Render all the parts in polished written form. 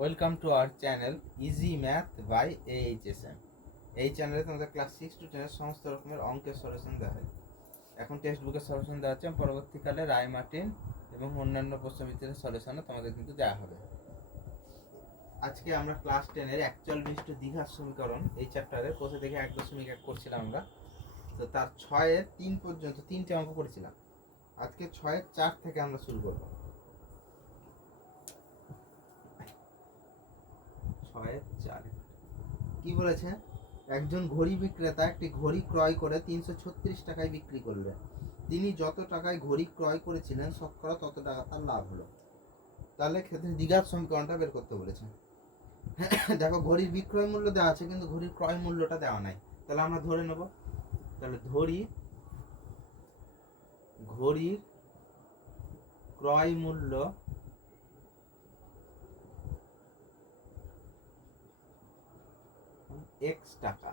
Welcome to our channel easy math by AHSM। এই চ্যানেলে তোমাদের ক্লাস 6 টু 10 সমস্ত রকমের অঙ্কের সলিউশন দেওয়া হয়। এখন টেক্সট বুকের সলিউশন দেওয়া হচ্ছে, পরবর্তীকালে রায় মার্টিন এবং অন্যান্য প্রশ্নবিদ্যার সলিউশনও তোমাদের কিন্তু দেওয়া হবে। আজকে আমরা ক্লাস 10-এর অ্যাকচুয়াল বিশিষ্ট দ্বিঘাত সমীকরণ এই চ্যাপ্টারে কোষে দেখে 1.1 করছিলাম আমরা। তো তার 6-এর 3 পর্যন্ত 3টে অঙ্ক করেছিলাম। আজকে 6-এর 4 থেকে আমরা শুরু করব। 6-এর 4 কি বলেছে? একজন ঘড়ি বিক্রেতা একটি ঘড়ি ক্রয় করে 336 টাকায় বিক্রি করলেন। তিনি যত টাকায় ঘড়ি ক্রয় করেছিলেন শতকরা তত টাকা তার লাভ হলো। তাহলে ক্ষেত্রে দ্বিঘাত সমীকরণটা বের করতে বলেছে। দেখো, ঘড়ির বিক্রয় মূল্য দেওয়া আছে কিন্তু ঘড়ির ক্রয় মূল্যটা দেওয়া নাই। তাহলে আমরা ধরে নেব, তাহলে ঘড়ির ক্রয় মূল্য x টাকা।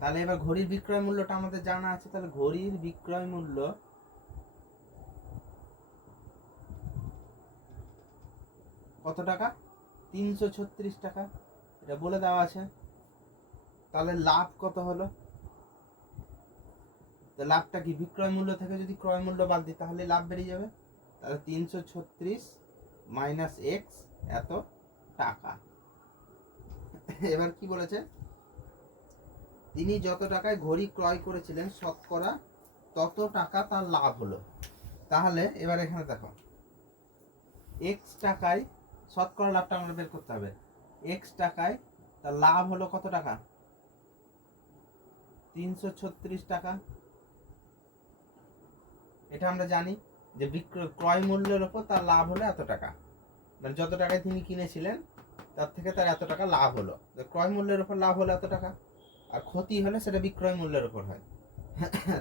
তাহলে এবার ঘড়ির বিক্রয় মূল্যটা আমাদের জানা আছে, তাহলে ঘড়ির বিক্রয় মূল্য কত টাকা? 336 টাকা, এটা বলে দেওয়া আছে। তাহলে লাভ কত হলো? তো লাভটা কি? বিক্রয় মূল্য থেকে যদি ক্রয় মূল্য বাদ দিই তাহলে লাভ বেরিয়ে যাবে। তাহলে 336 মাইনাস এক্স এত টাকা। এবার কি বলেছে? তিনি যত টাকায় ঘড়ি ক্রয় করেছিলেন শতকরা তত টাকা তার লাভ হলো। তাহলে এবার এখানে দেখো, এক্স টাকায় শতকরা লাভটা আমরা বের করতে হবে। এক্স টাকায় তার লাভ হলো কত টাকা? 336 টাকা। এটা আমরা জানি যে ক্রয় মূল্যের উপর তার লাভ হলো এত টাকা, মানে যত টাকায় তিনি কিনেছিলেন তার থেকে তার এত টাকা লাভ হলো। ক্রয় মূল্যের উপর লাভ হলো এত টাকা, আর ক্ষতি হলে সেটা বিক্রয় মূল্যের উপর হয়।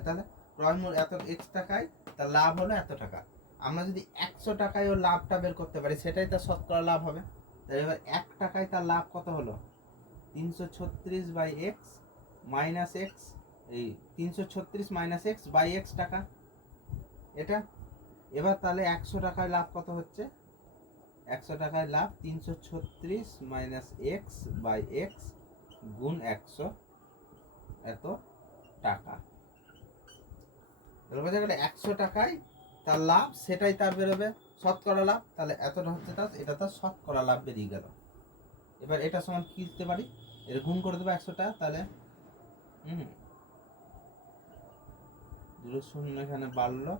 তাহলে ক্রয় মূল্য এত এক্স টাকায় তার লাভ হলো এত টাকা। আমরা যদি 100 টাকায় ও লাভটা বের করতে পারি সেটাই তার শতকরা লাভ হবে। তাহলে এবার 1 টাকায় তার লাভ কত হলো? 336 বাই এক্স মাইনাস এক্স, এই 336 মাইনাস এক্স বাই এক্স টাকা এটা। এবার তাহলে 100 টাকায় লাভ কত হচ্ছে? 100 টাকায় লাভ 336 মাইনাস এক্স বাই এক্স গুণ 100 এত টাকা। বোঝা গেল 100 টাকায় তার লাভ, সেটাই তার বেরোবে শতকরা লাভ। তাহলে এতটা হচ্ছে তার, এটা তার শতকরা লাভ বেরিয়ে গেল। এবার এটা সমান কি লিখতে পারি? এটা গুণ করে দেবো 100টা, তাহলে দুটো শূন্য এখানে বাড়লো,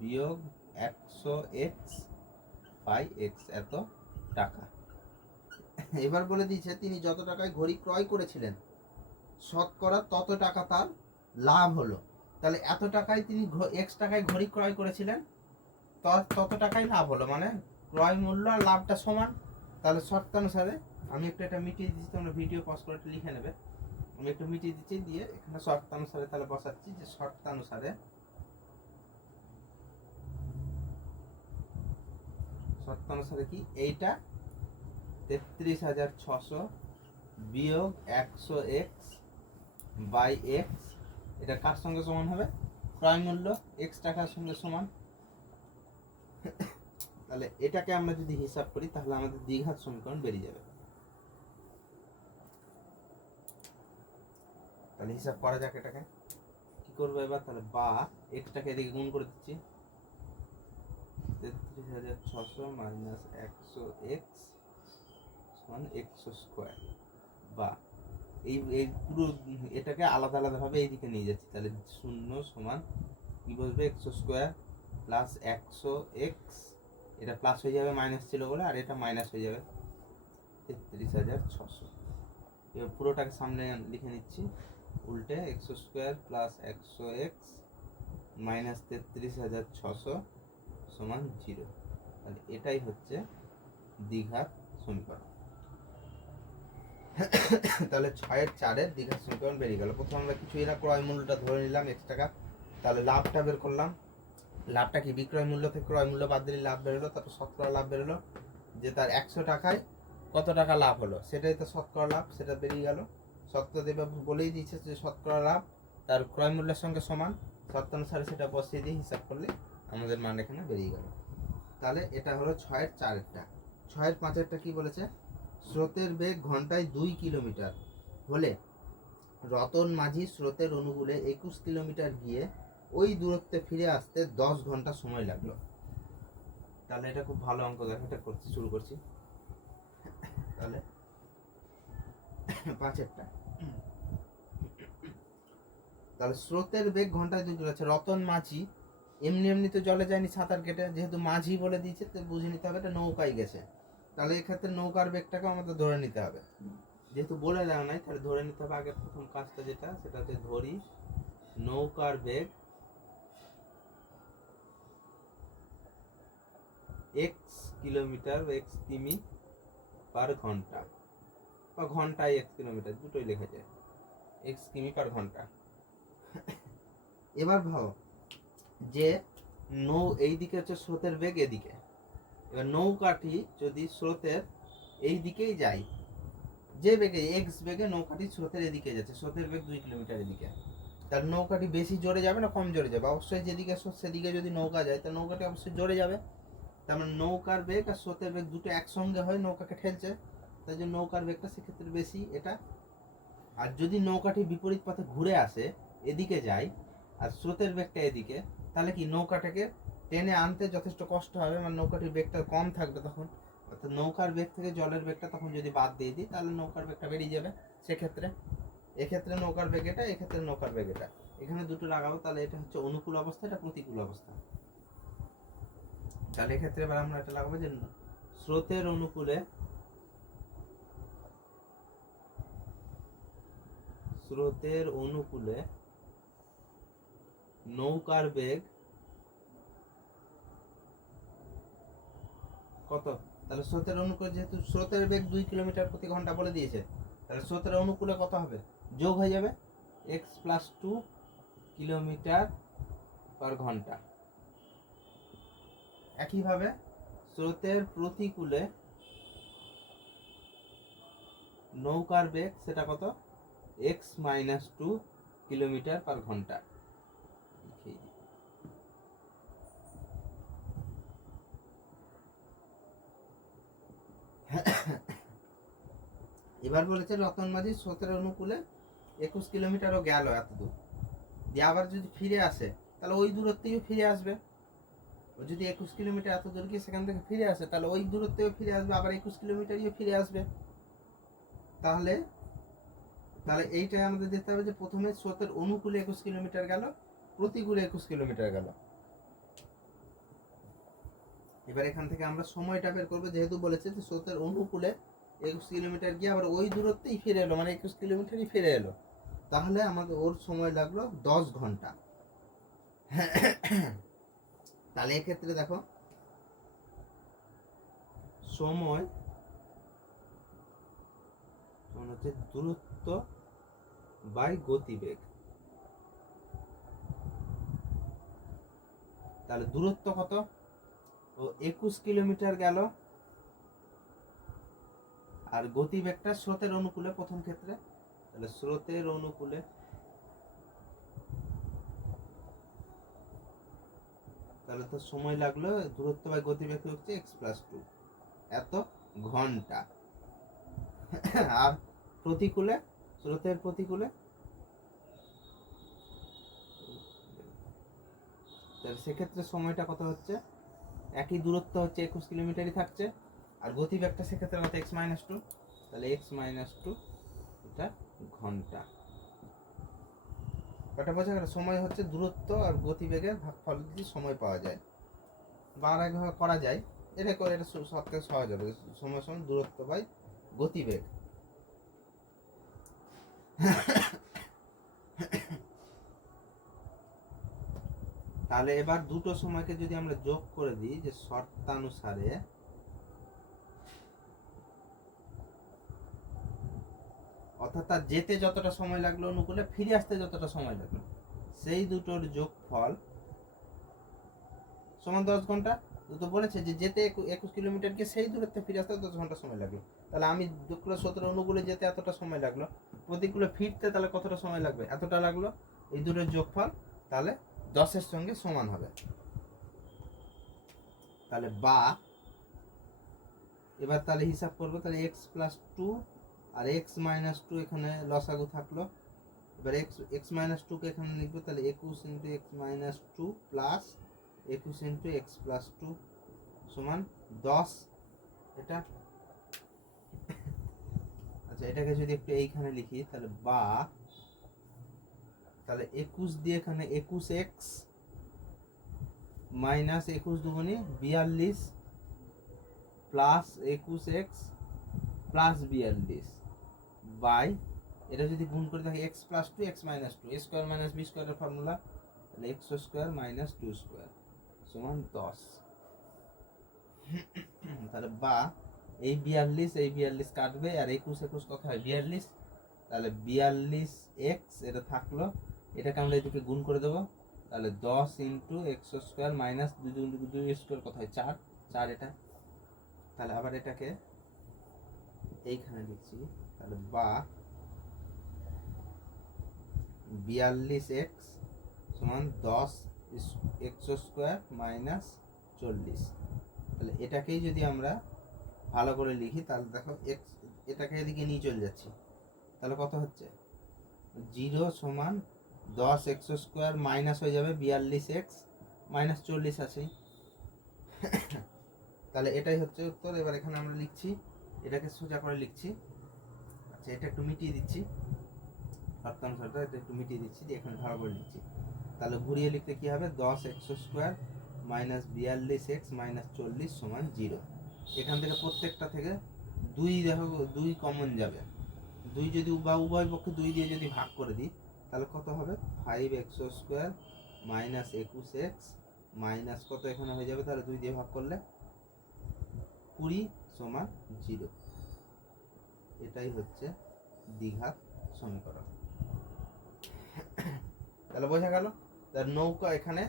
বিয়োগ 100 এক্স বাই এক্স এত টাকা। এবার বলে দিয়েছে তিনি যত টাকায় ঘড়ি ক্রয় করেছিলেন শতকরা তত টাকা তার লাভ হলো। তাহলে এত টাকায় তিনি এক্স টাকায় ঘড়ি ক্রয় করেছিলেন, তত টাকাই লাভ হলো, মানে ক্রয় মূল্য আর লাভটা সমান। তাহলে শর্তানুসারে আমি একটু এটা মিটিয়ে দিচ্ছি, তোমরা ভিডিও পজ করে লিখে নেবে। আমি একটু মিটিয়ে দিচ্ছি, দিয়ে এখানে শর্তানুসারে তাহলে বসাচ্ছি যে শর্তানুসারে কি এইটা 33,600 বিয়োগ 100 এক্স বাই এক্স, এটা কার সঙ্গে সমান হবে? ক্রয় মূল্য এক্স টাকার সঙ্গে সমান। তাহলে এটাকে আমরা যদি হিসাব করি তাহলে আমাদের দ্বিঘাত সমীকরণ বেরিয়ে যাবে। তাহলে হিসাব করা যাক, এটাকে কি করবো এবার? তাহলে বা এক্সটাকে এদিকে গুণ করে দিচ্ছি, 33,600 মাইনাস 100 এক্স সমান 100 স্কোয়ার, বা এই পুরো এটাকে আলাদা আলাদাভাবে এইদিকে নিয়ে যাচ্ছি। তাহলে শূন্য সমান কি বলবে? 100 স্কোয়ার প্লাস 100 এক্স, এটা প্লাস হয়ে যাবে মাইনাস ছিল বলে, আর এটা মাইনাস হয়ে যাবে 33,600। এবার পুরোটাকে সামনে লিখে নিচ্ছি উল্টে, 100 স্কোয়ার প্লাস 100 এক্স মাইনাস 33,600 সমান 0। তাহলে এটাই হচ্ছে দ্বিঘাত সমীকরণ। তাহলে 6-এর 4-এর দ্বিঘাত সমীকরণ বেরিয়ে গেল। প্রথমে আমরা কিছুই না, ক্রয় মূল্যটা ধরে নিলাম x টাকা। তাহলে লাভটা বের করলাম। লাভটা কি? বিক্রয় মূল্য থেকে ক্রয় মূল্য বাদ দিলে লাভ বেরোলো, তারপর শতকরা লাভ বেরোলো, যে তার 100 টাকায় কত টাকা লাভ হলো সেটাই তো শতকরা লাভ, সেটা বেরিয়ে গেল। শতকরা বলেই দিয়েছে যে শতকরা লাভ তার ক্রয় মূল্যের সঙ্গে সমান। শর্তানুসারে সেটা বসিয়ে দিয়ে হিসাব করলে আমাদের মান এখানে বেরিয়ে গেল। তাহলে এটা হলো 6-এর 4-এরটা। 6-এর 5-এরটা কি বলেছে? স্রোতের বেগ ঘন্টায় 2 কিলোমিটার হলে রতন মাঝি স্রোতের অনুকূলে 21 কিলোমিটার গিয়ে ওই দূরত্বে ফিরে আসতে 10 ঘন্টা সময় লাগলো। তাহলে এটা খুব ভালো অঙ্ক, দেখো এটা করতে শুরু করছি। তাহলে 5-এরটা, তাহলে স্রোতের বেগ ঘন্টায় 2 কিলোমিটার আছে। রতন মাঝি এমনি এমনি তো জলে যায়নি সাঁতার কেটে, যেহেতু মাঝি বলে দিয়েছে তো বুঝে নিতে হবে এটা নৌকায় গেছে। তাহলে এক্ষেত্রে নৌকার বেগটাকে আমাদের ধরে নিতে হবে, যেহেতু বলে দেওয়া নাই তাহলে ধরে নিতে হবে। আগে প্রথম কাজটা যেটা, সেটাতে ধরি নৌকার বেগ এক্স কিলোমিটার, এক্স কিমি পার ঘন্টা, বা ঘন্টায় এক্স কিলোমিটার, দুটোই লেখা যায়, এক্স কিমি পার ঘন্টা। এবার ভাবো যে এই দিকে হচ্ছে স্রোতের বেগ এদিকে, এবার নৌকাটি যদি স্রোতের এই দিকেই যায়, যে বেগে এক্স বেগে নৌকাটি স্রোতের এদিকে যাচ্ছে, স্রোতের বেগ 2 কিলোমিটার এদিকে, তার নৌকাটি বেশি জোরে যাবে না কম জোরে যাবে? অবশ্যই যেদিকে স্রোত সেদিকে যদি নৌকা যায় তার নৌকাটি অবশ্যই জোরে যাবে। তার মানে নৌকার বেগ আর স্রোতের বেগ দুটো একসঙ্গে হয় নৌকাকে ঠেলছে, তাই জন্য নৌকার বেগটা সেক্ষেত্রে বেশি এটা। আর যদি নৌকাটি বিপরীত পথে ঘুরে আসে, এদিকে যায় আর স্রোতের বেগটা এদিকে, তাহলে কি নৌকাটাকে টেনে আনতে যথেষ্ট কষ্ট হবে, মানে নৌকাটির বেগটা কম থাকবে তখন। অর্থাৎ নৌকার বেগ থেকে জলের বেগটা তখন যদি বাদ দিয়ে দিই তাহলে নৌকার বেগটা বেরিয়ে যাবে। সেক্ষেত্রে এক্ষেত্রে নৌকার বেগ এটা, এক্ষেত্রে নৌকার বেগ এটা, এখানে দুটো লাগাবো। তাহলে এটা হচ্ছে অনুকূল অবস্থা, এটা প্রতিকূল অবস্থা। তাহলে এক্ষেত্রে এবার আমরা এটা লাগাবো যে স্রোতের অনুকূলে, স্রোতের অনুকূলে নৌকার বেগ কত? তাহলে স্রোতের অনুকূলে, যেহেতু স্রোতের বেগ 2 কিলোমিটার প্রতি ঘন্টা বলে দিয়েছে, তাহলে স্রোতের অনুকূলে কত হবে? যোগ হয়ে যাবে এক্স প্লাস 2 কিলোমিটার পার ঘন্টা। একইভাবে স্রোতের প্রতিকূলে নৌকার বেগ সেটা কত? এক্স মাইনাস 2 কিলোমিটার পার ঘন্টা। এবার বলেছে রতন মাঝি স্রোতের অনুকূলে 21 কিলোমিটারও গেল এত দূর, দিয়ে আবার যদি ফিরে আসে তাহলে ওই দূরত্বেও ফিরে আসবে। ও যদি 21 কিলোমিটার এত দূর গিয়ে সেখান থেকে ফিরে আসে তাহলে ওই দূরত্বেও ফিরে আসবে, আবার 21 কিলোমিটারও ফিরে আসবে। তাহলে তাহলে এইটাই আমাদের দেখতে হবে যে প্রথমে স্রোতের অনুকূলে 21 কিলোমিটার গেল, প্রতিকূলে 21 কিলোমিটার গেল। এবার এখান থেকে আমরা সময়টা বের করবো, যেহেতু বলেছে যে স্রোতের অনুকূলে 21 কিলোমিটার গিয়ে আবার ওই দূরত্বেই ফিরে এলো, মানে 21 কিলোমিটারই ফিরে এলো, তাহলে আমাদের ওর সময় লাগলো 10 ঘন্টা। তাহলে এক্ষেত্রে দেখো সময় হচ্ছে দূরত্ব বাই গতিবেগ। তাহলে দূরত্ব কত? ও 21 কিলোমিটার গেল, আর গতিবেগটা স্রোতের অনুকূলে প্রথম ক্ষেত্রে, তাহলে স্রোতের অনুকূলে তাহলে তো সময় লাগলো, দূরত্ব বাই গতিবেগ হচ্ছে এক্স প্লাস 2 এত ঘন্টা। আর প্রতিকূলে, স্রোতের প্রতিকূলে তাহলে সেক্ষেত্রে সময়টা কত হচ্ছে? একই দূরত্ব হচ্ছে 21 কিলোমিটারই থাকছে, আর গতিবেগটা সেক্ষেত্রে কত? এক্স মাইনাস 2, তাহলে এক্স মাইনাস 2 এটা ঘন্টা। কটা বোঝা গেল? সময় হচ্ছে দূরত্ব আর গতিবেগের ভাগফল যদি সময় পাওয়া যায়, বা আর একভাবে করা যায়, এটা করে এটা সব থেকে সহজ হবে। সময় সময় দূরত্ব বাই গতিবেগ। তাহলে এবার দুটো সময়কে যদি আমরা যোগ করে দিই, যে শর্তানুসারে অর্থাৎ তার যেতে যতটা সময় লাগলো অনুকূলে, ফিরে আসতে যতটা সময় লাগলো, সেই দুটোর যোগফল সমান 10 ঘন্টা। তো বলেছে যে যেতে 21 কিলোমিটার গিয়ে সেই দূরত্বে ফিরে আসতে 10 ঘন্টা সময় লাগলো। তাহলে আমি দুঃখলে 17 অনুকূলে যেতে এতটা সময় লাগলো, প্রতিকূলে ফিরতে তাহলে কতটা সময় লাগবে? এতটা লাগলো। এই দুটোর যোগফল তাহলে 10-এর সঙ্গে সমান হবে। তাহলে বা এবার তাহলে হিসাব করবো, তাহলে এক্স প্লাস টু আর এক্স মাইনাস টু এখানে লসাগু থাকলো। এবার এক্স মাইনাস টুকে এখানে লিখবো, তাহলে 21 into x minus two plus 21 into x plus two সমান 10। এটা আচ্ছা, এটাকে যদি একটু এইখানে লিখি, তাহলে বা তাহলে 21 দিয়ে এখানে 21x মাইনাস 21 দুগুণে 42 প্লাস 21x প্লাস 42 বাই, এটা যদি গুণ করে দেখি X plus two X minus two, A square minus B স্কোয়ারের ফর্মুলা, তাহলে X square minus two square সমান 10। তাহলে বা এই 42 কাটবে, আর 21 কত হয় 42, তাহলে 42x এটা থাকলো, এটাকে আমরা এদিকে গুণ করে দেবো, তাহলে 10 into x square minus 2 square কত হয় 4 এটা। তাহলে আবার এটাকে এইখানে লিখছি, তাহলে বা 42x সমান 10 এক্স স্কোয়ার মাইনাস 40। তাহলে এটাকেই যদি আমরা ভালো করে লিখি, তাহলে দেখো এক্স এটাকে এদিকে নিয়ে চলে যাচ্ছি, তাহলে কত হচ্ছে 0 সমান 10 এক্স স্কোয়ার মাইনাস হয়ে যাবে 42x মাইনাস 40 আছে। তাহলে এটাই হচ্ছে উত্তর। এবার এখানে আমরা লিখছি, এটাকে সোজা করে লিখছি। আচ্ছা, এটা একটু মিটিয়ে দিচ্ছি, অর্থাংশটা এটা একটু মিটিয়ে দিচ্ছি, দিয়ে এখানে ভালো করে লিখছি। তাহলে ঘুরিয়ে লিখতে কি হবে, 10 x square minus 42x minus 40 সমান 0। এখান থেকে প্রত্যেকটা থেকে 2 দেখো 2 কমন যাবে, 2 যদি বা উভয় পক্ষে 2 দিয়ে যদি ভাগ করে দিই, তাহলে কত হবে 5x square minus 21x minus কত এখানে হয়ে যাবে, তাহলে 2 দিয়ে ভাগ করলে 20 সমান 0। এটাই হচ্ছে দ্বিঘাত সমীকরণ। তাহলে বোঝা গেল। তার নৌকা এখানে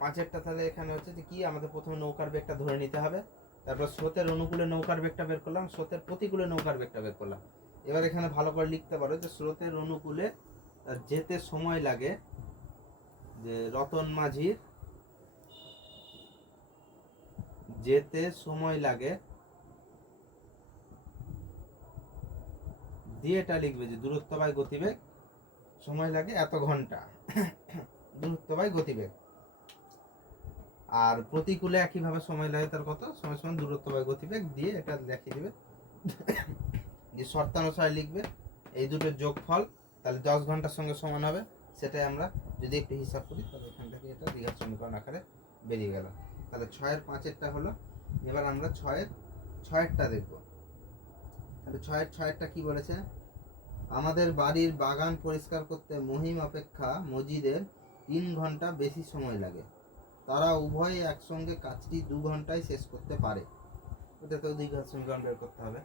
পাঁচেরটা, তাহলে এখানে হচ্ছে যে কি, আমাদের প্রথমে নৌকার বেগটা ধরে নিতে হবে, তারপর স্রোতের অনুকূলে নৌকার বেগটা বের করলাম, স্রোতের প্রতিকূলে নৌকার বেগটা বের করলাম। এবার এখানে ভালো করে লিখতে পারো যে স্রোতের অনুকূলে যেতে সময় লাগে, যে রতন মাঝির যেতে সময় লাগে, দিয়ে এটা লিখবে যে দূরত্ব বাই গতিবেগ সময় লাগে এত ঘন্টা, দূরত্ব বাই গতিবেগ। আর প্রতিকূলে একইভাবে সময় লাগে, তার কত সময় সমান দূরত্ব বাই গতিবেগ, দিয়ে এটা দেখিয়ে দিবে যে শর্তানুসারে লিখবে এই দুটোর যোগফল, তাহলে 10 ঘন্টার সঙ্গে সমান হবে। সেটাই আমরা যদি একটু হিসাব করি, তাহলে এখান থেকে এটা দ্বিঘাত সমীকরণ আকারে বেরিয়ে গেল। তাহলে 6-এর 5-এরটা হলো। এবার আমরা 6-এরটা দেখব। তাহলে 6-এরটা কি বলেছে, আমাদের বাড়ির বাগান পরিষ্কার করতে মহিম অপেক্ষা মজিদের 3 ঘন্টা বেশি সময় লাগে, তারা উভয়ে একসঙ্গে কাজটি 2 ঘন্টায় শেষ করতে পারে। এটা তো দ্বিঘাত সমীকরণ বের করতে হবে।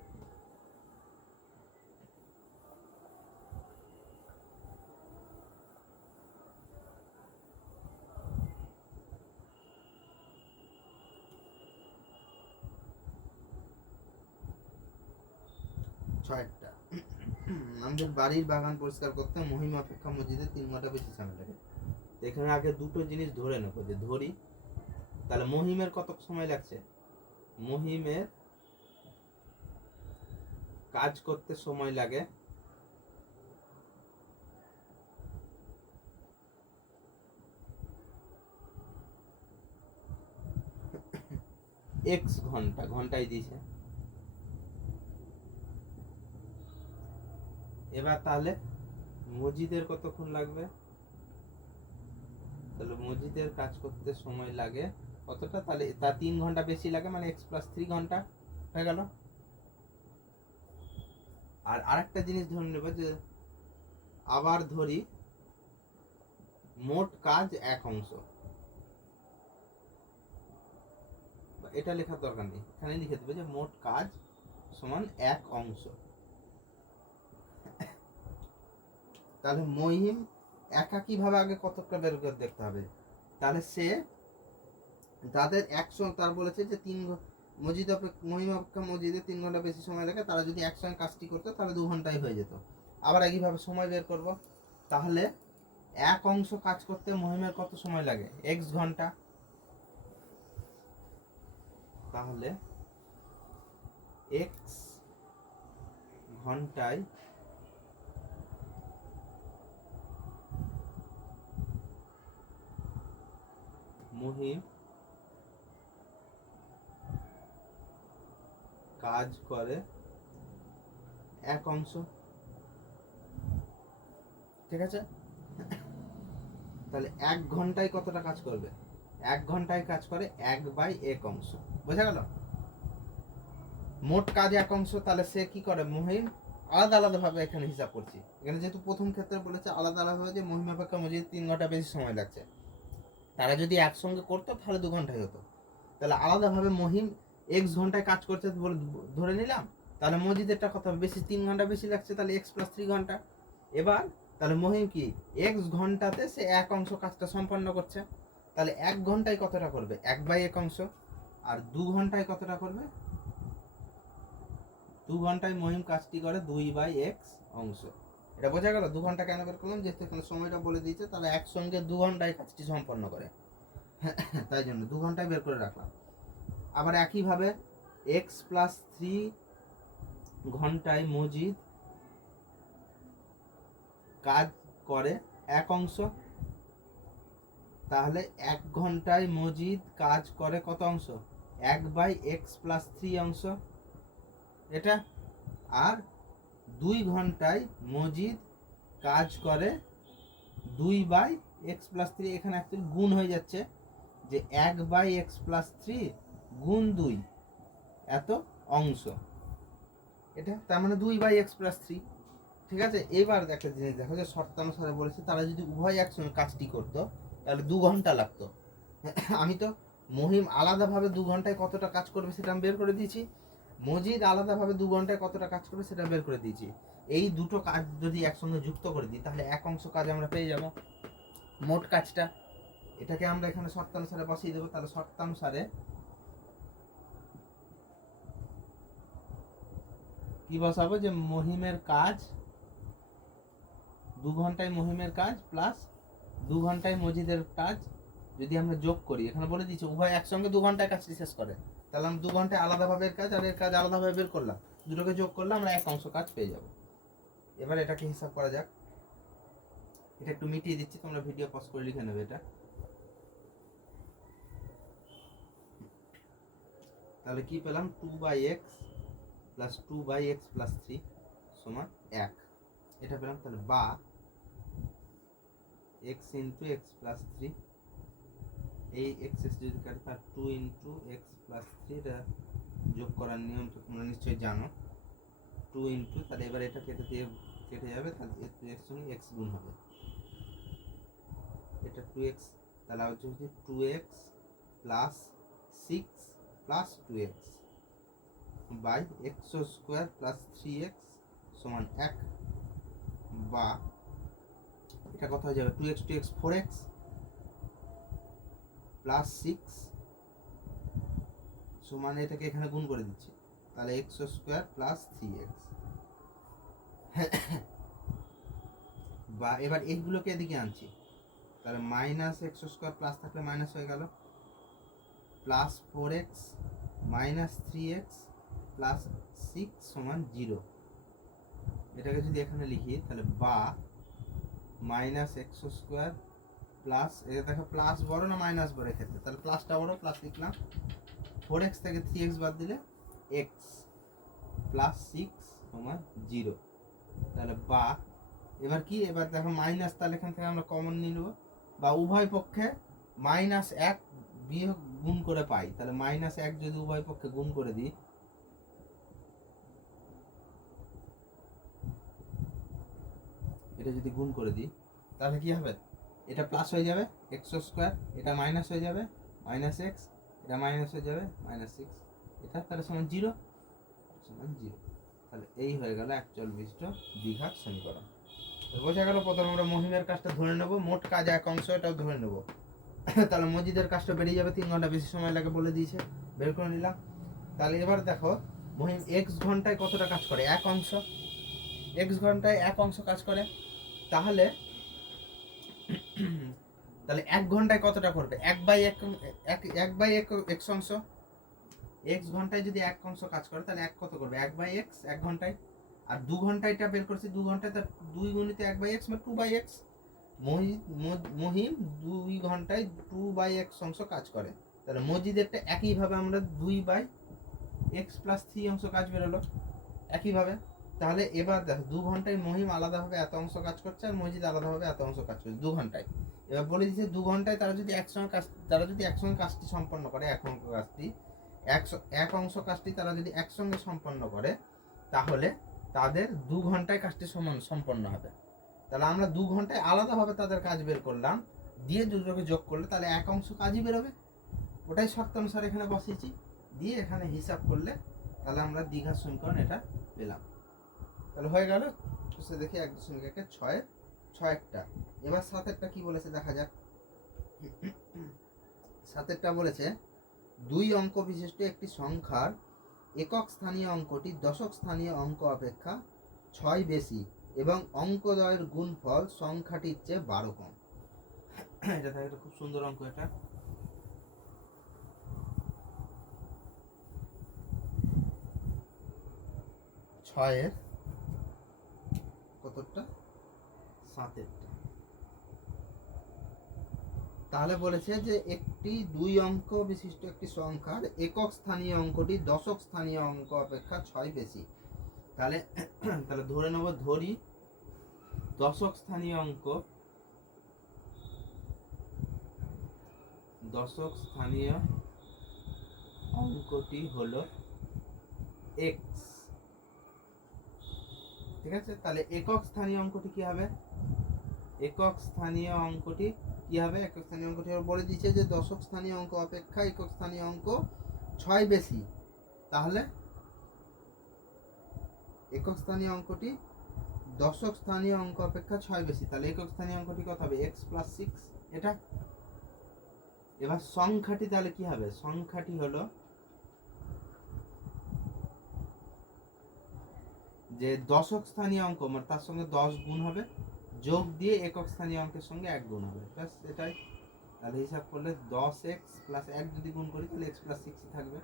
ছয়টা, আমাদের বাড়ির বাগান পরিষ্কার করতে মহিম অপেক্ষা মসজিদে 3 ঘন্টা বেশি সময় লাগে। এখানে আগে দুটো জিনিস ধরে নেবো, যে ধরি তাহলে মহিমের কত সময় লাগছে, মহিমের কাজ করতে সময় লাগে x ঘন্টা, ঘন্টায় দিয়েছে। এবার তাহলে মসজিদের কতক্ষণ লাগবে, তাহলে মসজিদের কাজ করতে সময় লাগে কতটা, তাহলে তার 3 ঘন্টা বেশি লাগে, মানে x প্লাস 3 ঘন্টা হয়ে গেল। আর আরেকটা জিনিস ধরে নেব, যে আবার ধরি মোট কাজ 1 অংশ, এটা লেখার দরকার নেই, এখানে লিখে দেবে যে মোট কাজ সমান 1 অংশ। তাহলে মহিম একাকীভাবে আগে কতটা বের করে দেখতে হবে, তাহলে সে তাদের একসঙ্গে, তার বলেছে যে মসজিদ মহিম অপেক্ষা মসজিদে 3 ঘন্টা বেশি সময় লাগে, তারা যদি একসঙ্গে কাজটি করতো তাহলে 2 ঘন্টায় হয়ে যেত। আবার একইভাবে সময় বের করব, তাহলে 1 অংশ কাজ করতে মহিমের কত সময় লাগে, x ঘন্টা। তাহলে এক্স ঘন্টায় মহিম কাজ করে এক অংশ। ঠিক আছে, তাহলে 1 ঘন্টায় কতটা কাজ করবে? 1 ঘন্টায় কাজ করে 1/1 অংশ। বোঝা গেল? মোট কাজ 1 অংশ, তাহলে সে কি করে? মহিম আলাদা আলাদা ভাবে এখানে হিসাব করছি। এখানে যেহেতু প্রথম ক্ষেত্রে বলেছে আলাদা আলাদা ভাবে, যে মহিম অপেক্ষা মজিদ 3 ঘন্টা বেশি সময় লাগছে, তারা যদি একসঙ্গে করতো তাহলে 2 ঘন্টায় হতো। তাহলে আলাদাভাবে মহিম এক্স ঘন্টায় কাজ করছে বলে ধরে নিলাম, তাহলে মজিদেরটা কত হবে? বেশি, 3 ঘন্টা বেশি লাগছে, তাহলে এক্স প্লাস 3 ঘন্টা। এবার তাহলে মহিম কি এক্স ঘন্টাতে সে 1 অংশ কাজটা সম্পন্ন করছে, তাহলে 1 ঘন্টায় কতটা করবে? 1/1 অংশ। আর 2 ঘন্টায় কতটা করবে? 2 ঘন্টায় মহিম কাজটি করে 2/x অংশ। এটা বোঝা গেল? 2 ঘন্টা কেন বের করলাম? যেহেতু এখানে সময়টা বলে দিয়েছে, তাহলে একসঙ্গে 2 ঘন্টায় কাজটি সম্পন্ন করে, তাই জন্য 2 ঘন্টায় বের করে রাখলাম। আবার একইভাবে এক্স প্লাস 3 ঘন্টায় মজিদ কাজ করে 1 অংশ, তাহলে 1 ঘন্টায় মজিদ কাজ করে কত অংশ? 1/x প্লাস 3 অংশ এটা। আর 2 ঘন্টায় মজিদ কাজ করে 2/x প্লাস 3, এখানে অ্যাকচুয়ালি গুণ হয়ে যাচ্ছে, যে 1/x প্লাস 3 গুণ 2 এত অংশ, এটা তার মানে 2/x প্লাস 3। ঠিক আছে, এবার একটা জিনিস দেখো, যে শর্তানুসারে বলেছে তারা যদি উভয় একসঙ্গে কাজটি করতো তাহলে 2 ঘন্টা লাগতো। আমি তো মহিম আলাদাভাবে 2 ঘন্টায় কতটা কাজ করবে সেটা আমি বের করে দিয়েছি, মজিদ আলাদাভাবে 2 ঘন্টায় কতটা কাজ করবে সেটা বের করে দিয়েছি। এই দুটো কাজ যদি একসঙ্গে যুক্ত করে দিই তাহলে 1 অংশ কাজ আমরা পেয়ে যাব, মোট কাজটা। এটাকে আমরা এখানে শর্তানুসারে বসিয়ে দেবো। তাহলে শর্তানুসারে কি বসাবো? যে মহিমের কাজ 2 ঘন্টায় মহিমের কাজ প্লাস 2 ঘন্টায় মজিদের কাজ যদি আমরা যোগ করি, এখানে বলে দিচ্ছি উভয় একসঙ্গে 2 ঘন্টায় কাজটি শেষ করে, তাহলে আমরা 2 ঘন্টায় আলাদাভাবে এর কাজ আর এর কাজ আলাদাভাবে বের করলাম, দুটোকে যোগ করলে আমরা 1 অংশ কাজ পেয়ে যাব। এবার এটাকে হিসাব করা যাক। এটা একটু মিটিয়ে দিচ্ছি, তোমরা ভিডিও পজ করে লিখে নেবে এটা। তাহলে কি পেলাম? 2/x প্লাস 2/x প্লাস 3 সমান 1, এটা পেলাম। তাহলে বা x ইন্টু এক্স প্লাস 3, এই এক্স যদি কাটে তার 2 ইন্টু এক্স প্লাস 3, এটা যোগ করার নিয়ম তো তোমরা নিশ্চয়ই জানো। 2 ইন্টু, তাহলে এবার এটা কেটে দিয়ে কেটে যাবে, তাহলে এক্স সঙ্গে এক্স গুণ হবে, এটা 2x, তাহলে হচ্ছে 2x plus 6 plus 2x by x square plus 3x সমান 1, বা এটা কত হয়ে যাবে? 2x 4x প্লাস 6 সমান, এটাকে এখানে গুণ করে দিচ্ছি, তাহলে এক্স স্কোয়ার প্লাস 3x। বা এবার এইগুলোকে এদিকে আনছি, তাহলে মাইনাস এক্স স্কোয়ার প্লাস থাকলে মাইনাস হয়ে গেল, plus 4x minus 3x plus 6 সমান 0। এটাকে যদি এখানে লিখি তাহলে বা মাইনাস এক্স স্কোয়ার প্লাস, এটা দেখো প্লাস বড় না মাইনাস বড় ক্ষেত্রে, তাহলে প্লাসটা বড়, প্লাস লিখলাম, 4x থেকে 3x বাদ দিলে x প্লাস 6 সমান 0। তাহলে বা এবার কি, এবার দেখো মাইনাস, তাহলে এখান থেকে আমরা কমন নিয়ে নেবো, বা উভয় পক্ষে -1 বিয়োগ গুণ করে পাই, তাহলে -1 যদি উভয় পক্ষে গুণ করে দিই, এটা যদি গুণ করে দিই তাহলে কি হবে? এটা প্লাস হয়ে যাবে এক্স স্কোয়ার, এটা মাইনাস হয়ে যাবে মাইনাস এক্স, এটা মাইনাস হয়ে যাবে -6, এটা তাহলে সমান 0 সমান 0। তাহলে এই হয়ে গেল একচল বিশিষ্ট দ্বিঘাত সমীকরণ। বোঝা গেল? প্রথমে আমরা মহিমের কাজটা ধরে নেব, মোট কাজ 1 অংশ, এটাও ধরে নেব। তাহলে মজিদের কাজটা বেরিয়ে যাবে, 3 ঘন্টা বেশি সময় লাগে বলে দিয়েছে, বের করে নিলাম। তাহলে এবার দেখো মহিম এক্স ঘন্টায় কতটা কাজ করে? 1 অংশ। এক্স ঘন্টায় 1 অংশ কাজ করে, তাহলে 1 ঘন্টায় কতটা করবে? 1/1 এক্স অংশ, এক্স ঘন্টায় যদি 1 অংশ কাজ করে তাহলে 1 কত করবে, 1/x 1 ঘন্টায়। আর 2 ঘন্টায়টা বের করছি, 2 ঘন্টায় তার 2 গুণিত 1/x মানে 2/x। মহিম 2 ঘন্টায় 2/x অংশ কাজ করে, তাহলে মজিদেরটা একইভাবে আমরা 2/x + 3 অংশ কাজ বেরোলো একইভাবে। তাহলে এবার দেখো 2 ঘন্টায় মহিম আলাদাভাবে এত অংশ কাজ করছে আর মজিদ আলাদাভাবে এত অংশ কাজ করছে 2 ঘন্টায়। এবার বলে দিচ্ছে 2 ঘন্টায় তারা যদি একসঙ্গে কাজটি সম্পন্ন করে, এক অংশ কাজটি তারা যদি একসঙ্গে সম্পন্ন করে তাহলে তাদের 2 ঘন্টায় কাজটি সম্পন্ন হবে। তাহলে আমরা 2 ঘন্টায় আলাদাভাবে তাদের কাজ বের করলাম, দিয়ে দুটোকে যোগ করলে তাহলে 1 অংশ কাজই বেরোবে। ওটাই শর্ত অনুসারে এখানে বসিয়েছি, দিয়ে এখানে হিসাব করলে তাহলে আমরা দ্বিঘাত সমীকরণ এটা পেলাম। তাহলে হয়ে গেল। সে দেখি 1.1 6 এবার 7 কি বলেছে দেখা যাক। 7 বলেছে 2 অঙ্ক বিশিষ্ট একটি সংখ্যার একক স্থানীয় অঙ্কটি দশক স্থানীয় অঙ্ক অপেক্ষা 6 বেশি এবং অঙ্কদ্বয়ের গুণফল সংখ্যাটির চেয়ে 12 কম। এটা একটা খুব সুন্দর অঙ্ক। এটা 6 কতটা 7 তাহলে বলেছে যে একটি 2 অঙ্ক বিশিষ্ট একটি সংখ্যার একক স্থানীয় অঙ্কটি দশক স্থানীয় অঙ্ক অপেক্ষা 6 বেশি। তাহলে ধরে নেব, ধরি দশক স্থানীয় অঙ্কটি হলো x, ঠিক আছে। তাহলে একক স্থানীয় অঙ্কটি কি হবে, একক স্থানীয় অঙ্কটি বলে দিয়েছে যে দশক স্থানীয় অঙ্ক অপেক্ষা একক স্থানীয় অঙ্ক 6 বেশি। তাহলে একক স্থানীয় অঙ্কটি দশক স্থানীয় অঙ্ক অপেক্ষা 6 বেশি, তাহলে একক স্থানীয় অঙ্কটি কত হবে, x + 6 এটা। এবার সংখ্যাটি তাহলে কি হবে, সংখ্যাটি হলো যে দশক স্থানীয় অঙ্ক মানে তার সঙ্গে 10 গুণ হবে, যোগ দিয়ে একক স্থানীয় অঙ্কের সঙ্গে 1 গুণ হবে, ব্যাস এটাই। তাহলে হিসাব করলে 10x + 1 যদি গুণ করি তাহলে x + 6 থাকবে।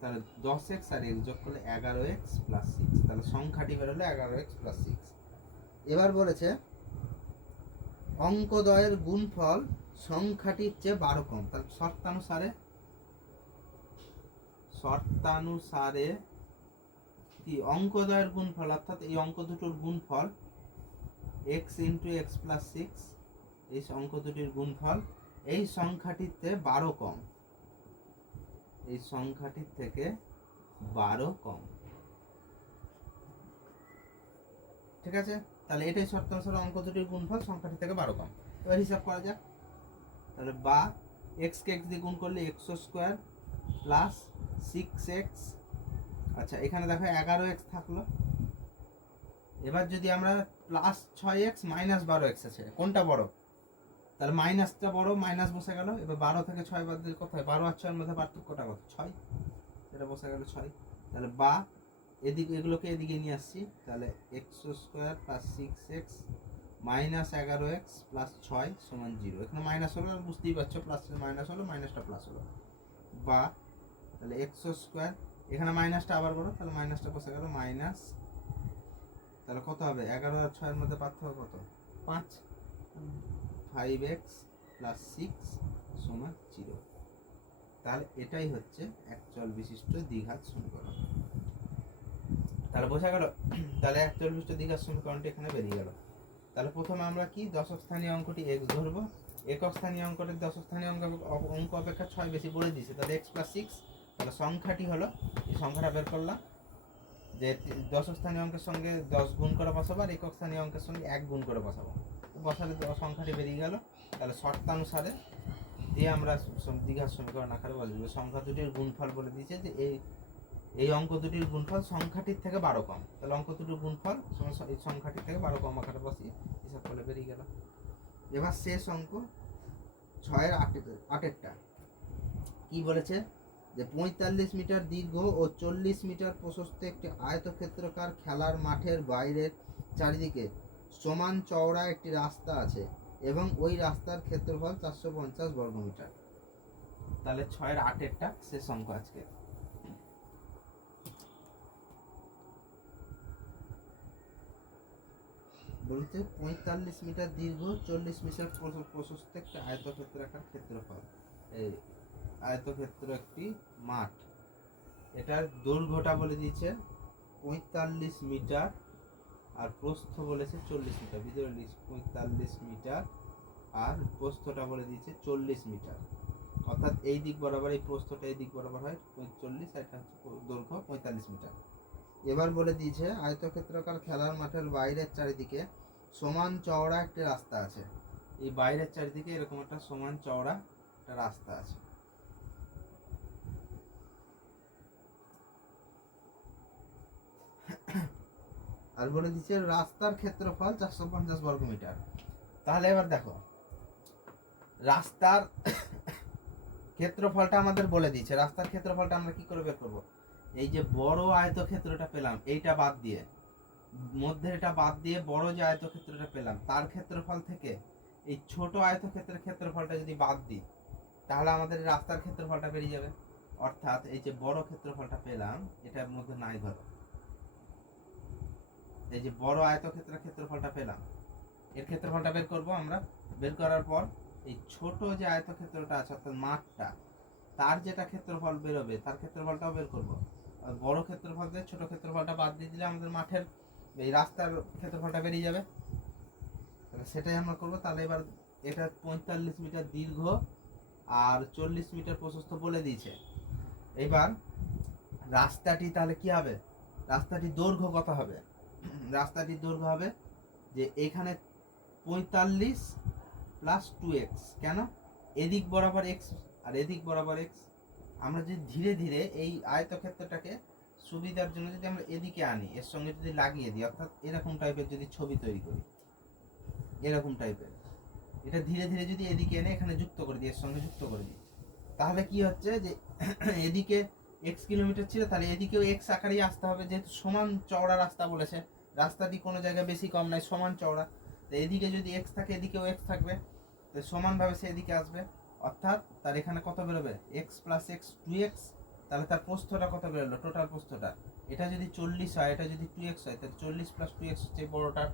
তাহলে 10x আর x যোগ করলে 11x + 6, তাহলে সংখ্যাটি বের হলো 11x + 6। এবার বলেছে অঙ্কদ্বয়ের গুণফল সংখ্যাটির চেয়ে 12 কম। তাহলে শর্তানুসারে কি অঙ্কদ্বয়ের গুণফল, অর্থাৎ এই অঙ্ক দুটোর গুণফল x × x + 6, এই অঙ্ক দুটির গুণফল এই সংখ্যাটির থেকে 12 কম, এই সংখ্যাটির থেকে 12 কম, ঠিক আছে। তাহলে এটাই শর্ত অনুসারে অঙ্ক দুটির গুণফল সংখ্যাটির থেকে 12 কম। এবার হিসাব করা যাক। তাহলে বা x কে x দিয়ে গুণ করলে x² + 6x, আচ্ছা এখানে দেখো 11x থাকলো। এবার যদি আমরা +6x - 12x আছে, কোনটা বড়, তাহলে মাইনাসটা বড়, মাইনাস বসে গেল। এবার 12 থেকে 6 বাদ দিলে কত হয়, 12 আর 6 এর মধ্যে পার্থক্যটা কত, 6, এটা বসে গেল 6। তাহলে বা এদিকে এগুলোকে এদিকে নিয়ে আসছি, তাহলে x² + 6x - 11x + 6 = 0। এখানে মাইনাস হলো, বুঝতেই পারছো, প্লাস মাইনাস হলো, মাইনাসটা প্লাস হলো। বা তাহলে x² এখানে মাইনাসটা আবার বড়, তাহলে মাইনাসটা বসে গেল মাইনাস, তাহলে কত হবে, 11 আর 6 এর মধ্যে পার্থক্য কত, 5, 5x + 6 = 0। তাহলে এটাই হচ্ছে একচল বিশিষ্ট দ্বিঘাত সমীকরণ। তাহলে বোঝা গেল। তাহলে একচল বিশিষ্ট দ্বিঘাত সমীকরণটি এখানে বেরিয়ে গেল। তাহলে প্রথমে আমরা কি দশক স্থানীয় অঙ্কটি x ধরবো, একক স্থানীয় অঙ্কটি দশক স্থানীয় অঙ্ক অপেক্ষা 6 বেশি বলে দিয়েছে, তাহলে x + 6। তাহলে সংখ্যাটি হলো, এই সংখ্যাটা বের করলাম যে দশক স্থানীয় অঙ্কের সঙ্গে 10 গুণ করে বসাবো আর একক স্থানীয় অঙ্কের সঙ্গে 1 গুণ করে বসাবো, বসালে সংখ্যাটি বেরিয়ে গেল। তাহলে শর্তানুসারে দিয়ে আমরা দ্বিঘাত সমীকরণ আকারে বলবো সংখ্যা দুটির গুণফল বলে দিয়েছে যে এই অঙ্ক দুটির গুণফল সংখ্যাটির থেকে 12 কম, তাহলে অঙ্ক দুটির গুণফল এই সংখ্যাটির থেকে 12 কম আকারে বসিয়ে হিসাব করলে বেরিয়ে গেল। এবার শেষ অঙ্ক 6 এর 8টা কি বলেছে যে 45 মিটার দীর্ঘ ও 40 মিটার প্রশস্ত একটি আয়তক্ষেত্রাকার খেলার মাঠের বাইরের চারিদিকে সমান চওড়া একটি রাস্তা আছে এবং ওই রাস্তার ক্ষেত্রফল 450 বর্গমিটার। তাহলে 6 এর 8টা শেষ অঙ্ক আজকে। বলতে 45 মিটার দীর্ঘ 40 মিটার প্রশস্ত একটি আয়তক্ষেত্রাকার ক্ষেত্রফল। এই আয়তক্ষেত্র একটি মাঠ, এটার দৈর্ঘ্যটা বলে দিয়েছে 45 মিটার আর প্রস্থ বলেছে 40 মিটার। ভিতরে 45 মিটার আর প্রস্থটা বলে দিয়েছে 40 মিটার। অর্থাৎ এই দিক বরাবর এই প্রস্থটা এই দিক বরাবর হয় 40, এটা হচ্ছে দৈর্ঘ্য 45 মিটার। এবার বলে দিয়েছে আয়তক্ষেত্রাকার খেলার মাঠের বাইরের চারিদিকে সমান চওড়া একটি রাস্তা আছে। এই বাইরের চারিদিকে এরকম একটা সমান চওড়া একটা রাস্তা আছে। আর বলে দিচ্ছে রাস্তার ক্ষেত্রফল 450 বর্গ মিটার। তাহলে এবার দেখো রাস্তার ক্ষেত্রফলটা আমাদের বলে দিয়েছে। রাস্তার ক্ষেত্রফলটা আমরা কি করে বের করবো? এই যে বড় আয়তক্ষেত্রটা পেলাম এইটা বাদ দিয়ে, মধ্যে এটা বাদ দিয়ে বড় যে আয়তক্ষেত্রটা পেলাম তার ক্ষেত্রফল থেকে এই ছোট আয়তক্ষেত্রের ক্ষেত্রফলটা যদি বাদ দিই তাহলে আমাদের রাস্তার ক্ষেত্রফলটা বেরিয়ে যাবে। অর্থাৎ এই যে বড় ক্ষেত্রফলটা পেলাম এটার মধ্যে নাই ধরো, এই যে বড় আয়তক্ষেত্রের ক্ষেত্রফলটা পেলাম এর ক্ষেত্রফলটা বের করব আমরা। বের করার পর এই ছোট যে আয়তক্ষেত্রটা আছে অর্থাৎ মাঠটা তার যেটা ক্ষেত্রফল বেরোবে তার ক্ষেত্রফলটাও বের করব। আর বড় ক্ষেত্রফল দিয়ে ছোট ক্ষেত্রফলটা বাদ দিয়ে দিলে আমাদের মাঠের এই রাস্তার ক্ষেত্রফলটা বেরিয়ে যাবে। তাহলে সেটাই আমরা করব। তাহলে এবার এটা 45 মিটার দীর্ঘ আর 40 মিটার প্রশস্ত বলে দিয়েছে। এবার রাস্তাটি তাহলে কি হবে? রাস্তাটির দৈর্ঘ্য কত হবে? রাস্তাটির দৈর্ঘ্য হবে যে এখানে 45 প্লাস 2x। কেন? এদিক বরাবর x আর এদিক বরাবর x। আমরা যদি ধীরে ধীরে এই আয়তক্ষেত্রটাকে সুবিধার জন্য যদি আমরা এদিকে আনি, এর সঙ্গে যদি লাগিয়ে দিই, অর্থাৎ এরকম টাইপের যদি ছবি তৈরি করি, এরকম টাইপের, এটা ধীরে ধীরে যদি এদিকে এনে এখানে যুক্ত করে দিই, এর সঙ্গে যুক্ত করে দিই, তাহলে কি হচ্ছে যে এদিকে x কিলোমিটার ছিল তাহলে এদিকেও x আকারেই আসতে হবে। যেহেতু সমান চওড়া রাস্তা বলেছে, রাস্তাটি কোনো জায়গায় বেশি কম নাই, সমান চওড়া। তো এদিকে যদি x থাকে এদিকেও x থাকবে, তো সমানভাবে সে এদিকে আসবে। অর্থাৎ তার এখানে কত বেরোবে? x plus x 2x। তাহলে তার প্রস্থটা কত বেরোলো? টোটাল প্রস্থটা এটা যদি 40 হয়, এটা যদি 2x হয়, তাহলে 40 প্লাস 2x হচ্ছে বড়টার,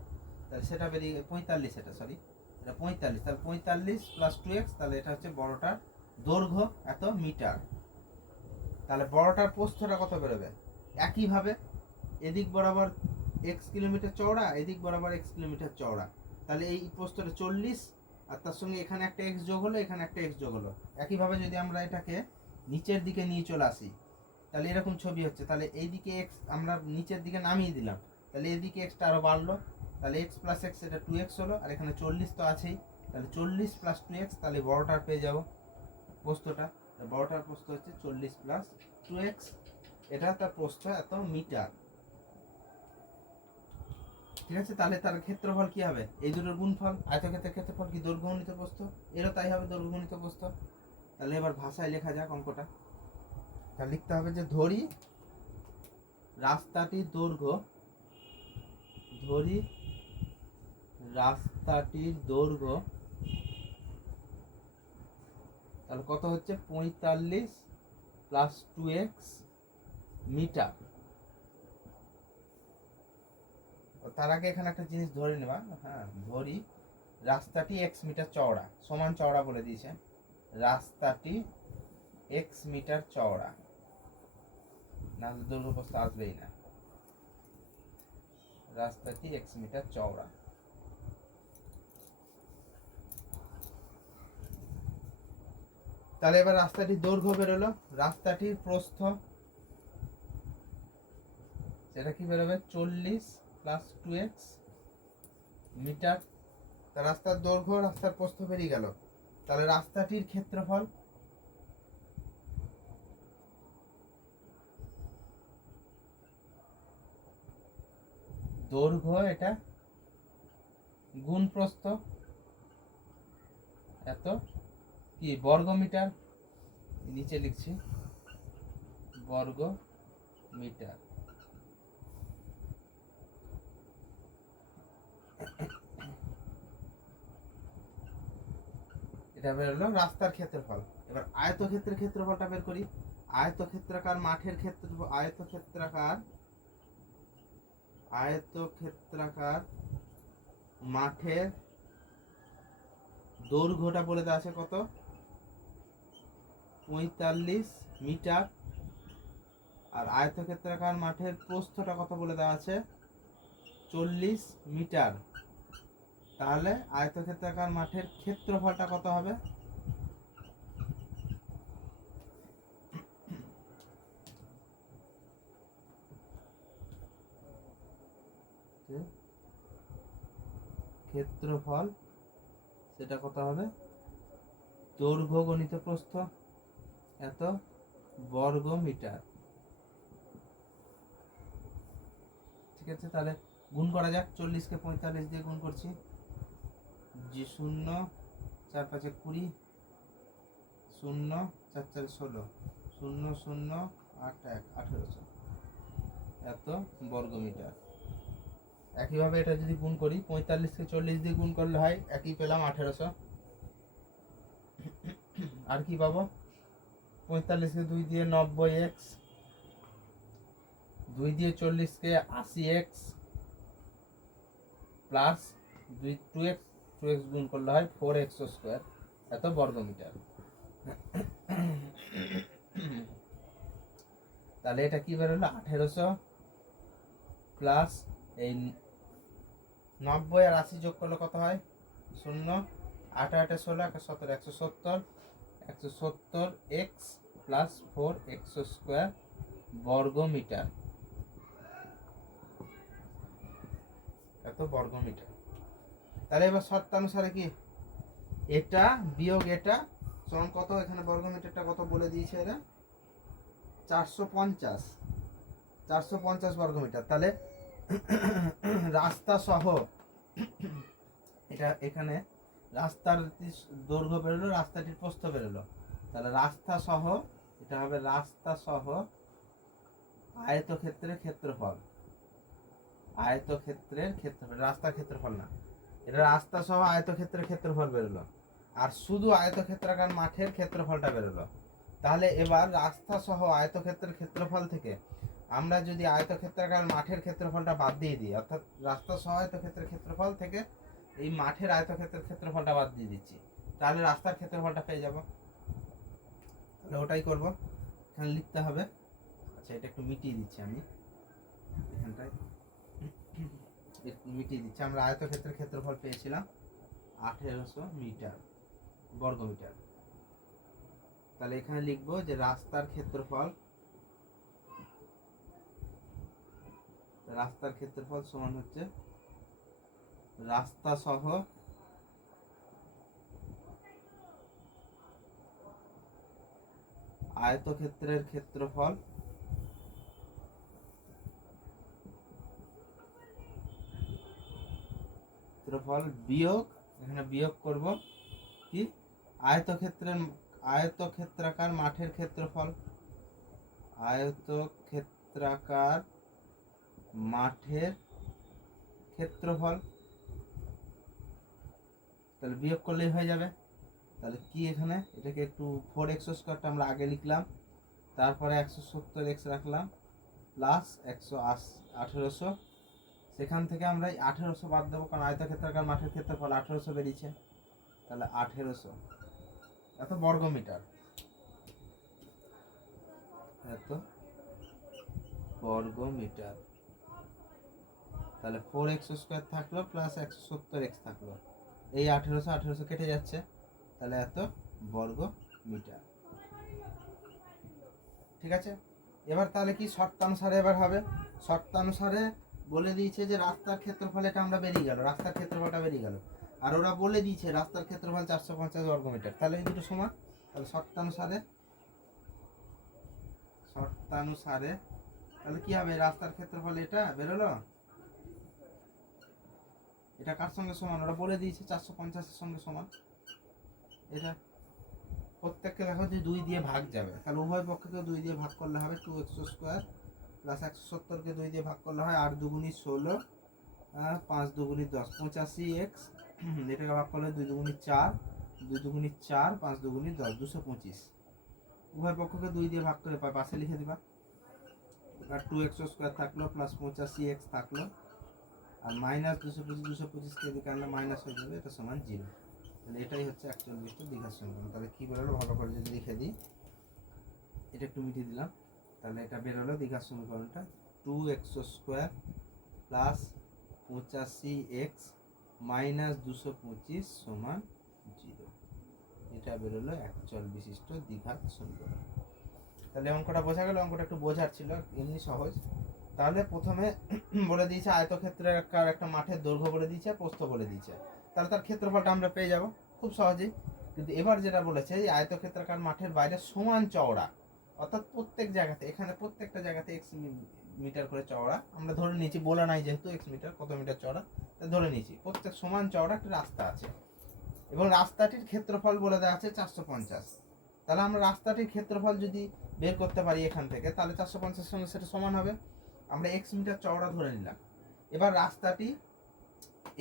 তাহলে সেটা বেরিয়ে 45, এটা সরি এটা 45। তাহলে 45 প্লাস 2x, তাহলে এটা হচ্ছে বড়টার দৈর্ঘ্য এত মিটার। তাহলে বড়টার প্রস্থটা কত বেরোবে? একইভাবে এদিক বরাবর x কিলোমিটার চওড়া, এদিক বরাবর x কিলোমিটার চওড়া, তাহলে এই প্রস্থটা 40 আর তার সঙ্গে এখানে একটা x যোগ হলো, এখানে একটা x যোগ হলো। একইভাবে যদি আমরা এটাকে নিচের দিকে নিয়ে চলে আসি তাহলে এরকম ছবি হচ্ছে। তাহলে এইদিকে x আমরা নিচের দিকে নামিয়ে দিলাম, তাহলে এদিকে xটা আরো বাড়লো, তাহলে x প্লাস x এটা 2x হলো, আর এখানে 40 তো আছেই, তাহলে 40 প্লাস 2x, তাহলে বড়টার পেয়ে যাবো প্রস্থটা। বড়টার প্রস্থ হচ্ছে 40 প্লাস 2x, এটা তার প্রস্থ এত মিটার। ঠিক আছে, তাহলে তার ক্ষেত্রফল কি হবে? এই দুটোর গুণফল। আয়তক্ষেত্রের ক্ষেত্রফল কি? দৈর্ঘ্য গুণিত প্রস্থ, এরও তাই হবে, দৈর্ঘ্য গুণিত প্রস্থ। তাহলে এবার ভাষায় লেখা যাক অঙ্কটা। তাহলে লিখতে হবে যে ধরি রাস্তাটির দৈর্ঘ্য, ধরি রাস্তাটির দৈর্ঘ্য তাহলে কত হচ্ছে? 45 প্লাস 2x মিটার। তার আগে এখানে একটা জিনিস ধরে নেবা, হ্যাঁ, ধরি রাস্তাটি x মিটার চওড়া, সমান চওড়া বলে দিয়েছে, রাস্তাটি x মিটার চওড়া, না দৈর্ঘ্য প্রস্থ আসবেই না, রাস্তাটি x মিটার চওড়া। তাহলে এবার রাস্তাটির দৈর্ঘ্য বেরোলো, রাস্তাটির প্রস্থ সেটা কি বেরোবে? 40 প্লাস 2x মিটার। তা রাস্তার দৈর্ঘ্য রাস্তার প্রস্থ বেরিয়ে গেল। তাহলে রাস্তাটির ক্ষেত্রফল, দৈর্ঘ্য এটা গুণ প্রস্থ এত কি বর্গ মিটার, নিচে লিখছি বর্গ মিটার। এটা বেরোলো রাস্তার ক্ষেত্রফল। এবার আয়তক্ষেত্রের ক্ষেত্রফলটা বের করি। আয়তক্ষেত্রাকার মাঠের ক্ষেত্রফল, আয়তক্ষেত্রাকার মাঠের দৈর্ঘ্যটা বলে দেওয়া আছে কত, 45 মিটার, আর আয়তক্ষেত্রাকার মাঠের প্রস্থটা কত বলে দেওয়া আছে, 40 মিটার। তাহলে আয়তক্ষেত্রাকার মাঠের ক্ষেত্রফলটা কত হবে, ক্ষেত্রফল সেটা কত হবে, দৈর্ঘ্য গণিত প্রস্থ এত বর্গ মিটার। ঠিক আছে, তাহলে গুণ করা যাক। 40কে 45 দিয়ে গুণ করছি, জি 0 4 5 20, 0 4 4 16, 0 0 8 1 1800 এত বর্গ মিটার। একইভাবে এটা যদি গুণ করি, 45কে 40 দিয়ে গুণ করলে হয় একই পেলাম 1800। আর কি পাবো, 45কে 2 দিয়ে 90x, 2 দিয়ে 40কে 80x প্লাস 2x গুণ করলে হয় 4x স্কোয়ার এত বর্গ মিটার। তাহলে এটা কি বেরোলো, 1800 প্লাস এই 90 আর 80 যোগ করলে কত হয়, 0 8 8 16 17 170 x প্লাস 4x স্কোয়ার বর্গ মিটার এত বর্গ মিটার। তাহলে এবার শর্তানুসারে কি, এটা বিয়োগ এটা সমান কত, এখানে বর্গ মিটারটা কত বলে দিয়েছে এরা, 450 বর্গ মিটার। তাহলে রাস্তা সহ এটা এখানে রাস্তার দৈর্ঘ্য বেরোলো, রাস্তাটির প্রস্থ বেরোলো, তাহলে রাস্তা সহ এটা হবে রাস্তা সহ আয়তক্ষেত্রের ক্ষেত্রফল, আয়তক্ষেত্রের ক্ষেত্রফল, রাস্তার ক্ষেত্রফল না, এটা রাস্তা সহ আয়তক্ষেত্রের ক্ষেত্রফল বেরোলো, আর শুধু আয়তক্ষেত্রাকার মাঠের ক্ষেত্রফলটা বেরোলো। তাহলে এবার রাস্তা সহ আয়তক্ষেত্রের ক্ষেত্রফল থেকে আমরা যদি আয়তক্ষেত্রাকার মাঠের ক্ষেত্রফলটা বাদ দিয়ে দিই, অর্থাৎ রাস্তা সহ আয়তক্ষেত্রের ক্ষেত্রফল থেকে এই মাঠের আয়তক্ষেত্রের ক্ষেত্রফলটা বাদ দিয়ে দিচ্ছি, তাহলে রাস্তার ক্ষেত্রফলটা পেয়ে যাব। তাহলে ওটাই করব, এখানে লিখতে হবে। আচ্ছা, এটা একটু মিটিয়ে দিচ্ছি আমি, এখানটায় একটু মিটিয়ে দিচ্ছি। আমরা আয়তক্ষেত্রের ক্ষেত্রফল পেয়েছিলাম 1800 মিটার বর্গ মিটার। তাহলে এখানে লিখবো যে রাস্তার ক্ষেত্রফল, রাস্তার ক্ষেত্রফল সমান হচ্ছে রাস্তা সহ আয়তক্ষেত্রের ক্ষেত্রফল বিয়োগ, এখানে বিয়োগ করব কি, আয়তক্ষেত্রাকার মাঠের ক্ষেত্রফল, আয়তক্ষেত্রাকার মাঠের ক্ষেত্রফল। তাহলে বিয়োগ করলেই হয়ে যাবে। তাহলে কি, এখানে এটাকে একটু 4x স্কোয়ারটা আমরা আগে লিখলাম, তারপরে 170x রাখলাম প্লাস 1800, সেখান থেকে আমরা 1800 বাদ দেবো, কারণ আয়তক্ষেত্রাকার মাঠের ক্ষেত্রফল 1800 বেরিয়েছে। তাহলে 1800 এত বর্গ মিটার, এত বর্গ মিটার। তাহলে 4x স্কোয়ার থাকলো প্লাস 170x থাকলো, এই 1800 কেটে যাচ্ছে, তাহলে এত বর্গ মিটার। ঠিক আছে, এবার তাহলে কি শর্তানুসারে এবার হবে, শর্তানুসারে বলে দিয়েছে যে রাস্তার ক্ষেত্রফল, এটা আমরা বেরিয়ে গেল, রাস্তার ক্ষেত্রফলটা বেরিয়ে গেল, আর ওরা বলে দিয়েছে রাস্তার ক্ষেত্রফল 450 বর্গ মিটার। তাহলে এই দুটো সমান। তাহলে শর্তানুসারে তাহলে কি হবে, রাস্তার ক্ষেত্রফল এটা বেরোলো, এটা কার সঙ্গে সমান, ওরা বলে দিয়েছে 450-এর সঙ্গে সমান। এটা প্রত্যেককে দেখো যে 2 দিয়ে ভাগ যাবে, তাহলে উভয় পক্ষকে 2 দিয়ে ভাগ করলে হবে 2x স্কোয়ার প্লাস 170কে 2 দিয়ে ভাগ করলে হয় 8 দুগুণী 16, 5 দুগুণী 10, 85x, এটাকে ভাগ করলে 2 দুগুণী 4, 2 দুগুণী 4, 5 দুগুণী 10, 225। উভয় পক্ষকে 2 দিয়ে ভাগ করে পাশে লিখে দিবা। আর 2x স্কোয়ার থাকলো প্লাস 85x থাকলো আর মাইনাস 225 এদিকে আনলে মাইনাস হয়ে যাবে, এটা সমান 0। তাহলে এটাই হচ্ছে 41টা দ্বিঘাত সমীকরণ। তাহলে কী বেরোলো ভালো করে যদি লিখে দিই, এটা একটু মিটিয়ে দিলাম, তাহলে এটা বেরোলো দ্বিঘাত সমীকরণটা 2x² প্লাস 85x মাইনাস 225 সমান 0। এটা বেরোলো একচল বিশিষ্ট দ্বিঘাত সমীকরণ। তাহলে অঙ্কটা বোঝা গেল? অঙ্কটা একটু বোঝার ছিল, এমনি সহজ। তাহলে প্রথমে বলে দিয়েছে আয়তক্ষেত্রের একটা মাঠের দৈর্ঘ্য বলে দিয়েছে, প্রস্থ বলে দিয়েছে, তাহলে তার ক্ষেত্রফলটা আমরা পেয়ে যাব খুব সহজেই। কিন্তু এবার যেটা বলেছে এই আয়তক্ষেত্রাকার মাঠের বাইরে সমান চওড়া, অর্থাৎ প্রত্যেক জায়গাতে, এখানে প্রত্যেকটা জায়গাতে x মিটার করে চওড়া আমরা ধরে নিয়েছি, বলে নাই যেহেতু x মিটার কত মিটার চওড়া, ধরে নিয়েছি প্রত্যেক সমান চওড়া একটা রাস্তা আছে এবং রাস্তাটির ক্ষেত্রফল বলে দেওয়া আছে 450। তাহলে আমরা রাস্তাটির ক্ষেত্রফল যদি বের করতে পারি এখান থেকে, তাহলে 450 সঙ্গে সেটা সমান হবে। আমরা x মিটার চওড়া ধরে নিলাম। এবার রাস্তাটি,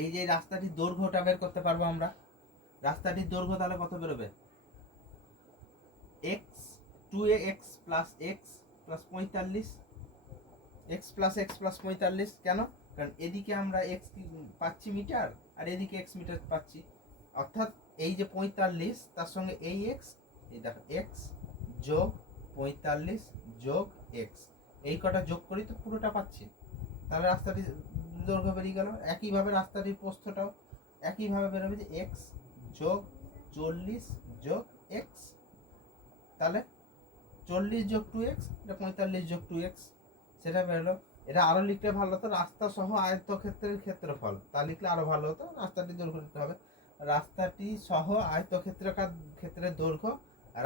এই যে রাস্তাটির দৈর্ঘ্যটা বের করতে পারবো আমরা। রাস্তাটির দৈর্ঘ্য তাহলে কত বেরোবে? x 2x plus x plus 45, x plus x plus 45। কেন? কারণ এদিকে আমরা x পাচ্ছি মিটার আর এদিকে x মিটার পাচ্ছি, অর্থাৎ এই যে 45 তার সঙ্গে এই x, এই দেখো x যোগ 45 যোগ x, এই কটা যোগ করি তো পুরোটা পাচ্ছি। তাহলে রাস্তাটি দৈর্ঘ্য বেরিয়ে গেল। একইভাবে রাস্তাটির প্রস্থটাও একইভাবে বেরোবে যে x যোগ 40 যোগ x, তাহলে 40 যোগ 2x, এটা 45 যোগ 2x, সেটা বেরোলো। এটা আরও লিখলে ভালো হতো, রাস্তা সহ আয়তক্ষেত্রের ক্ষেত্রফল, তা লিখলে আরও ভালো হতো। রাস্তাটি দৈর্ঘ্য লিখতে হবে, রাস্তাটি সহ আয়তক্ষেত্রাকার ক্ষেত্রের দৈর্ঘ্য,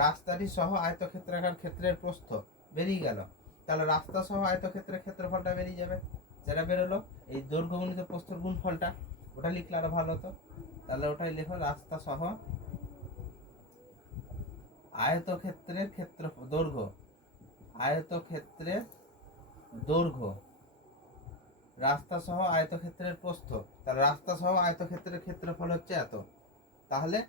রাস্তাটি সহ আয়তক্ষেত্রাকার ক্ষেত্রের প্রস্থ বেরিয়ে গেল। তাহলে রাস্তা সহ আয়তক্ষেত্রের ক্ষেত্রফলটা বেরিয়ে যাবে, যেটা বেরোলো এই দৈর্ঘ্য গুণিত প্রস্থের গুণফলটা, ওটা লিখলে আরও ভালো হতো। তাহলে ওটাই লেখো, রাস্তা সহ আয়তক্ষেত্রের ক্ষেত্রফল দৈর্ঘ্য, আয়তক্ষেত্রের দৈর্ঘ্য, রাস্তা সহ আয়তক্ষেত্রের প্রস্থ। তাহলে রাস্তা সহ আয়তক্ষেত্রের ক্ষেত্রফল হচ্ছে এত, তাহলে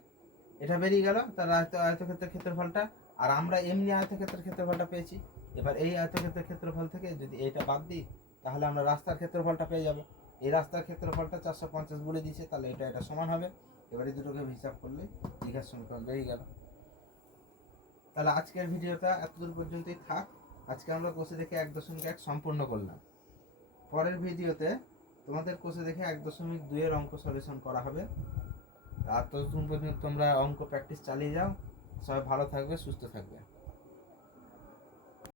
এটা বেরিয়ে গেল। তাহলে আয়তক্ষেত্রের ক্ষেত্রফলটা, আর আমরা এমনি আয়তক্ষেত্রের ক্ষেত্রফলটা পেয়েছি। এবার এই আয়তক্ষেত্রের ক্ষেত্রফল থেকে যদি এটা বাদ দিই, তাহলে আমরা রাস্তার ক্ষেত্রফলটা পেয়ে যাব। এই রাস্তার ক্ষেত্রফলটা 450 বলে দিয়েছে, তাহলে এটা সমান হবে। এবারে দুটোকে হিসাব করলে দ্বিঘাত সমীকরণ বেরিয়ে গেল। তাহলে আজকের ভিডিওটা এতদূর পর্যন্তই থাক। আজকে আমরা কোষে দেখে 1.1 সম্পূর্ণ করলাম। পরের ভিডিওতে তোমাদের কোষে দেখে 1.2 এর অঙ্ক সলিউশন করা হবে। আর ততক্ষণ পর্যন্ত তোমরা অঙ্ক প্র্যাকটিস চালিয়ে যাও। সবাই ভালো থাকবে, সুস্থ থাকবে।